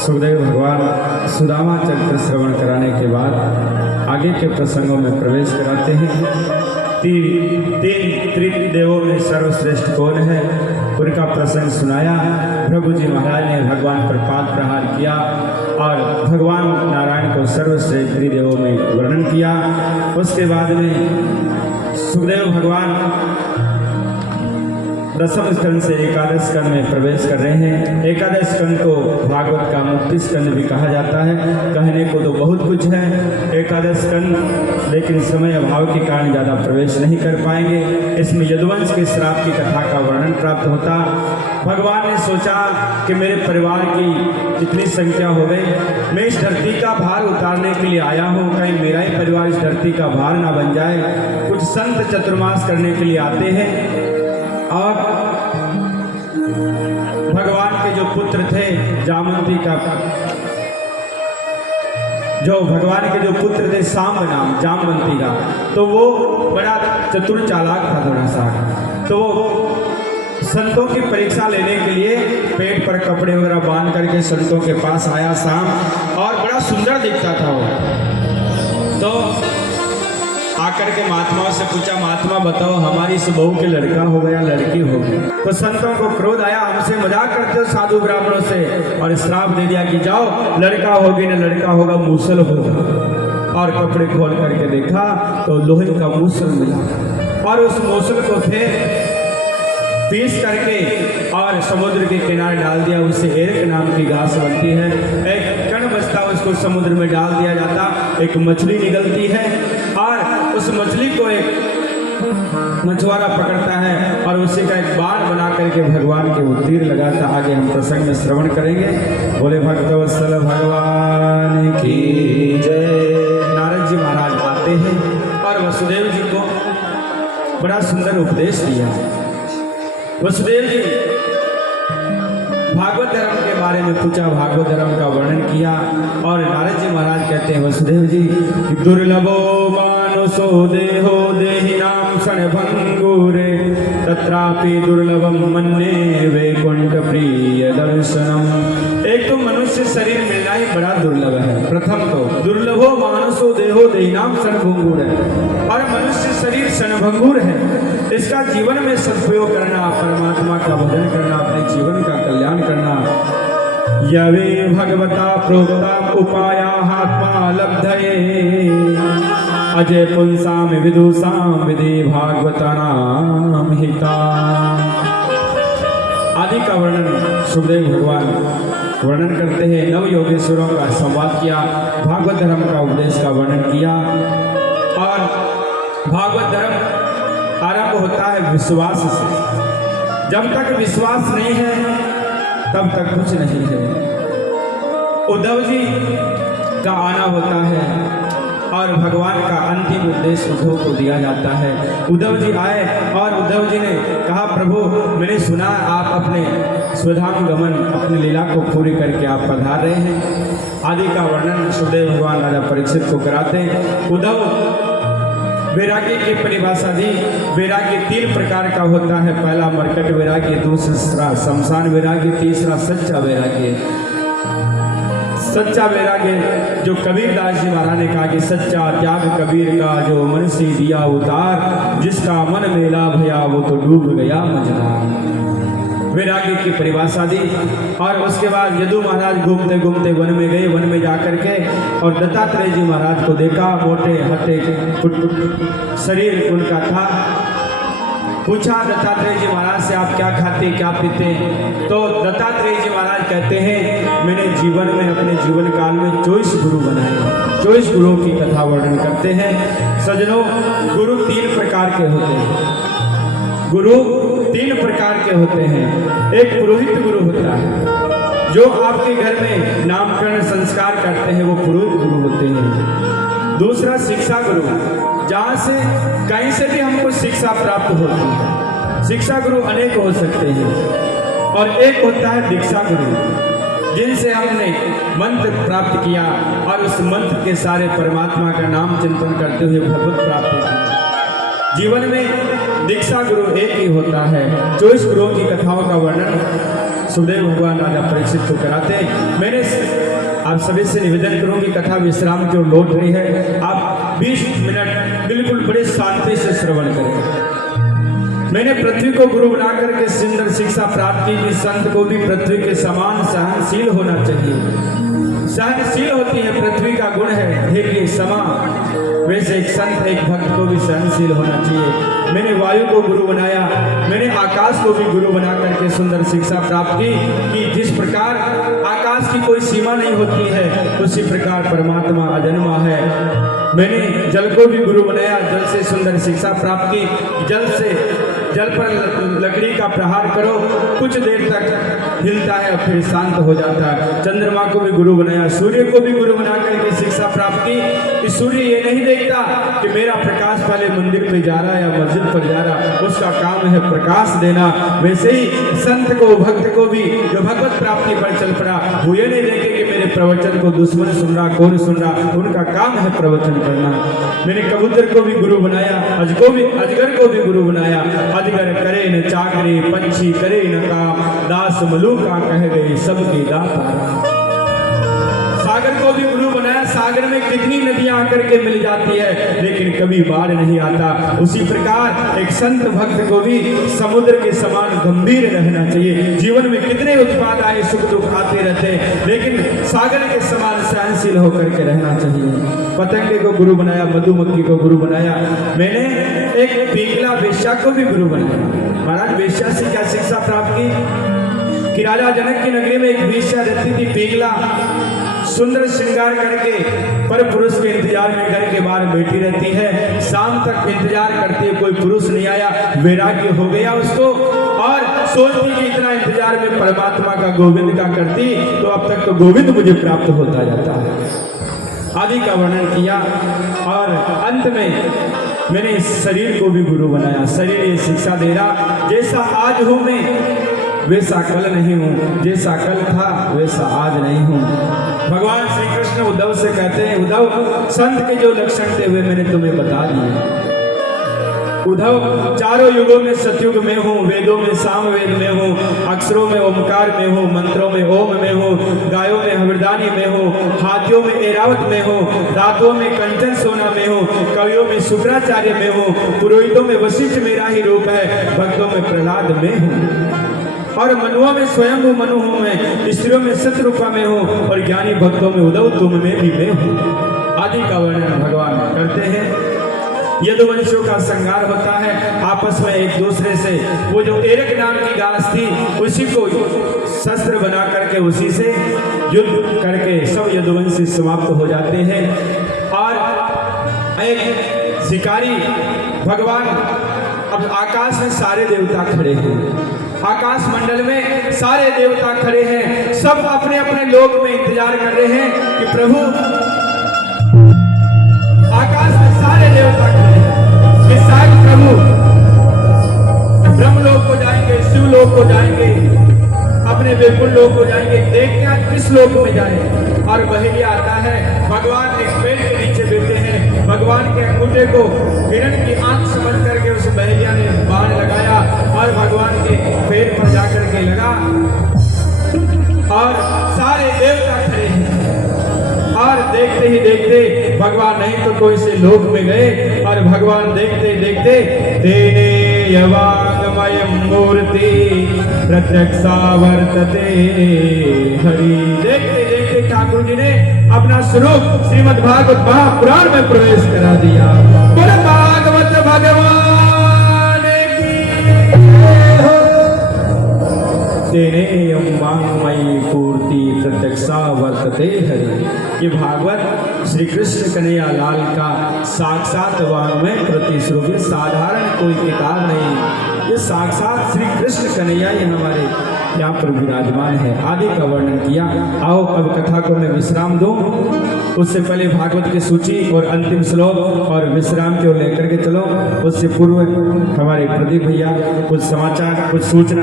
सुखदेव भगवान सुदामा चरित्र श्रवण कराने के बाद आगे के प्रसंगों में प्रवेश कराते हैं। तीन त्रिदेवों में सर्वश्रेष्ठ कौन है, उनका प्रसंग सुनाया। प्रभु जी महाराज ने भगवान पर पाद प्रहार किया और भगवान नारायण को सर्वश्रेष्ठ त्रिदेवों में वर्णन किया। उसके बाद में सुखदेव भगवान दसम स्कंद से एकादश स्कंद में प्रवेश कर रहे हैं। एकादश स्कंद को भागवत का मुक्ति स्कंद भी कहा जाता है। कहने को तो बहुत कुछ है एकादश स्कंद, लेकिन समय अभाव के कारण ज़्यादा प्रवेश नहीं कर पाएंगे। इसमें यदुवंश के श्राप की कथा का वर्णन प्राप्त होता। भगवान ने सोचा कि मेरे परिवार की जितनी संख्या हो गई, मैं इस धरती का भार उतारने के लिए आया हूँ, कहीं मेरा ही परिवार इस धरती का भार ना बन जाए। कुछ संत चतुर्मास करने के लिए आते हैं और भगवान के जो पुत्र थे जामवंती का, जो भगवान के जो पुत्र थे सांब नाम जामवंती का, तो वो बड़ा चतुर चालाक था थोड़ा सा। तो वो संतों की परीक्षा लेने के लिए पेट पर कपड़े वगैरह बांध करके संतों के पास आया सांब, और बड़ा सुंदर दिखता था वो। तो आकर के महात्माओं से पूछा, महात्मा बताओ हमारी इस बहू के लड़का हो गया लड़की हो गई। तो संतों को क्रोध आया, हमसे मजाक करते हो साधु ब्राह्मणों से, और श्राप दे दिया कि जाओ लड़का होगी न लड़का होगा मूसल होगा। और कपड़े खोल करके देखा तो लोहे का मूसल मिला, और उस मूसल को फिर पीस करके और समुद्र के किनारे डाल दिया। उससे एरक नाम की घास बनती है, एक कण बचता उसको समुद्र में डाल दिया जाता, एक मछली निकलती है, और उस मछली को एक मछुआरा पकड़ता है और उसी का एक बाण बना करके भगवान के वो तीर लगाता। आगे हम प्रसंग में श्रवण करेंगे। बोले भक्तवत्सल भगवान की जय। नारद जी महाराज आते हैं और वसुदेव जी को बड़ा सुंदर उपदेश दिया। वसुदेव जी भागवत धर्म के बारे में पूछा, भागवत धर्म का वर्णन किया, और नारद जी महाराज कहते हैं वसुदेव जी, दुर्लभो मानुषो देहो देहिनाम क्षणभंगुरे तत्रापि दुर्लभम मन्ये वैकुंठ प्रिय दर्शनम। एक तो मनुष्य शरीर मिलना ही बड़ा दुर्लभ है। प्रथम तो दुर्लभो मानुषो देहो देहिनाम क्षणभंगुर है, और मनुष्य शरीर क्षणभंगुर है। इसका जीवन में सदुपयोग करना, परमात्मा का भजन करना, अपने जीवन का कल्याण करना। यवे भगवता प्रोक्ता उपाया आत्मा लब्धये अजय पुंसाम विदुषाम विधि भागवतानाम हिता। आदि का वर्णन सुखदेव भगवान वर्णन करते हैं। नव योगेश्वरों का संवाद किया, भागवत धर्म का उपदेश का वर्णन किया। और भागवत धर्म आरंभ होता है विश्वास से। जब तक विश्वास नहीं है तब तक कुछ नहीं है। उद्धव जी का आना होता है और भगवान का अंतिम उद्देश्य उद्धव को दिया जाता है। उद्धव जी आए और उद्धव जी ने कहा, प्रभु मैंने सुना आप अपने स्वधाम गमन, अपनी लीला को पूरी करके आप पधार रहे हैं। आदि का वर्णन सुखदेव भगवान राजा परीक्षित को कराते हैं। उद्धव वैराग्य की परिभाषा दी। वैराग्य 3 प्रकार का होता है। पहला मरकट वैराग्य, दूसरा शमशान वैराग्य, तीसरा सच्चा वैराग्य। सच्चा वैराग्य जो कबीर दास जी महाराज ने कहा कि सच्चा त्याग कबीर का जो मन से दिया उतार, जिसका मन मेला भया वो तो डूब गया मझधार। वैराग्य की परिभाषा दी। और उसके बाद यदु महाराज घूमते घूमते वन में गए। वन में जाकर के और दत्तात्रेय जी महाराज को देखा, मोटे हटे शरीर उनका था। पूछा दत्तात्रेय जी महाराज से, आप क्या खाते क्या पीते? तो दत्तात्रेय जी महाराज कहते हैं, मैंने जीवन में अपने जीवन काल में 24 गुरु बनाए। 24 गुरुओं की कथा वर्णन करते हैं। सज्जनों, गुरु 3 प्रकार के होते हैं। गुरु 3 प्रकार के होते हैं। एक पुरोहित गुरु होता है, जो आपके घर में नामकरण संस्कार करते हैं, वो पुरोहित गुरु होते हैं। दूसरा शिक्षा गुरु, जहाँ से कहीं से भी हमको शिक्षा प्राप्त होती है। शिक्षा गुरु अनेक हो सकते हैं। और एक होता है दीक्षा गुरु, जिनसे हमने मंत्र प्राप्त किया और उस मंत्र के सारे परमात्मा का नाम चिंतन करते हुए भगवत प्राप्त किया। जीवन में दीक्षा गुरु एक ही होता है। 24 गुरुओं की कथाओं का वर्णन सुखदेव भगवान राजा परीक्षित को कराते। मैंने आप सभी से निवेदन करूं कि कथा विश्राम की ओर लौट रही है। आप 20 मिनट बिल्कुल बड़े शांति से श्रवण करें। मैंने पृथ्वी को गुरु बना करके सुंदर शिक्षा प्राप्त की कि संत को भी पृथ्वी के समान सहनशील होना चाहिए। सहनशील होती है पृथ्वी का गुण है, धैर्य समा, वैसे एक संत एक भक्त को भी सहनशील होना चाहिए। मैंने वायु को गुरु बनाया, मैंने आकाश को भी गुरु बना करके सुंदर शिक्षा प्राप्त की कि जिस प्रकार आकाश की कोई सीमा नहीं होती है, उसी प्रकार परमात्मा अजन्मा है। मैंने जल को भी गुरु बनाया, जल से सुंदर शिक्षा प्राप्त की। जल पर लकड़ी का प्रहार करो, कुछ देर तक हिलता है और फिर शांत हो जाता है। चंद्रमा को भी गुरु बनाया, सूर्य को भी गुरु बना करके शिक्षा प्राप्त की कि सूर्य ये नहीं देखता कि मेरा प्रकाश पहले मंदिर पे जा रहा है या मस्जिद पर जा रहा, उसका काम है प्रकाश देना। वैसे ही संत को, भक्त को भी जो भगवत प्राप्ति पर चल पड़ा, वो ये नहीं देखे कि मेरे प्रवचन को दुश्मन सुन रहा, कौन सुन रहा, उनका काम है प्रवचन करना। मैंने कबूतर को भी गुरु बनाया, अजगर को भी गुरु बनाया। अजगर करे न चाकरी, पंछी करे न काम, दास मलूका कह गए सबके दाता। सागर को भी गुरु बनाया, सागर में कितनी नदियां आकर के मिल जाती है, लेकिन कभी बाढ़ नहीं आता। उसी प्रकार एक संत भक्त को भी समुद्र के समान गंभीर रहना चाहिए। जीवन में कितने उत्पाद आए, सुख दुख आते रहते हैं, लेकिन सागर के समान सहनशील होकर के रहना चाहिए। पतंगे को गुरु बनाया, मधुमक्खी को गुरु बनाया। मैंने एक पिंगला वेश्या को भी गुरु बनाया। महाराज वेश्या से क्या शिक्षा प्राप्त की कि राजा जनक की नगरी में एक वेश्या रहती थी, पिंगला, सुंदर श्रृंगार करके पर पुरुष के इंतजार में घर के बाहर बैठी रहती है। शाम तक इंतजार करती है, कोई पुरुष नहीं आया, वैराग्य हो गया उसको और सोचती कि इतना इंतजार में परमात्मा का, गोविंद का करती तो अब तक तो गोविंद मुझे प्राप्त होता जाता है। आदि का वर्णन किया और अंत में मैंने इस शरीर को भी गुरु बनाया। शरीर ये शिक्षा दे रहा, जैसा आज हूं मैं वैसा कल नहीं हूं, जैसा कल था वैसा आज नहीं हूं। भगवान श्री कृष्ण उद्धव से कहते हैं, उद्धव संत के जो लक्षण थे वे मैंने तुम्हें बता दिए। उद्धव चारों युगों में सतयुग में हूँ, वेदों में सामवेद में हूँ, अक्षरों में ओमकार में हूँ, मंत्रों में ओम में हूँ, गायों में हवरदानी में हूँ, हाथियों में ऐरावत में हूँ, दांतों में कंचन सोना में हूँ, कवियों में शुक्राचार्य में हूँ, पुरोहितों में वशिष्ठ मेरा ही रूप है, भक्तों में प्रहलाद में हूँ और मनुओं में स्वयं मनु हूँ मैं, स्त्रियों में शत्रुपा में हूँ और ज्ञानी भक्तों में उद्धव तुम में भी मैं हूँ। आदि का वर्णन भगवान करते हैं। यदुवंशियों का संहार होता है, आपस में एक दूसरे से वो जो एरक नाम की घास थी उसी को शस्त्र बना करके उसी से युद्ध करके सब यदुवंशी समाप्त हो जाते हैं। और एक शिकारी भगवान, अब आकाश में सारे देवता खड़े हैं, आकाश मंडल में सारे देवता खड़े हैं, सब अपने अपने लोक में इंतजार कर रहे हैं कि प्रभु, आकाश में सारे देवता खड़े हैं कि शायद प्रभु ब्रह्मलोक को जाएंगे, शिवलोक को जाएंगे, अपने वैकुंठ लोक को जाएंगे, देखते हैं किस लोक में जाए। और बहेलिया आता है, भगवान एक पेड़ के नीचे बैठे हैं, भगवान के अंगूठे को हिरण की आंख समझ करके उस बहेलिया ने बाण लगाया और भगवान के पैर पर जाकर के लगा और सारे देवता खड़े हैं और देखते ही देखते भगवान नहीं तो कोई से लोक में गए और भगवान देखते देखते तेने यवांगमयं मूर्ति प्रत्यक्षा वर्तते हरि। देखते देखते ठाकुर जी ने अपना स्वरूप श्रीमद् भागवत महापुराण में प्रवेश करा दिया। बोलो भागवत भगवान की हो। तेने वांगमयी पूर्ति प्रत्यक्षा वर्तते हरि। ये भागवत श्री कृष्ण कन्हैया लाल का साक्षात वांग्मय प्रतिश्रुति, साधारण कोई किताब नहीं, ये साक्षात श्री कृष्ण कन्हैया ही हमारे यहाँ पर विराजमान है। आदि का वर्णन किया। आओ अब कथा को मैं विश्राम दूं, उससे पहले भागवत की सूची और अंतिम श्लोक और विश्राम की ओर लेकर के चलो। उससे पूर्व हमारे प्रदीप भैया कुछ समाचार, कुछ सूचना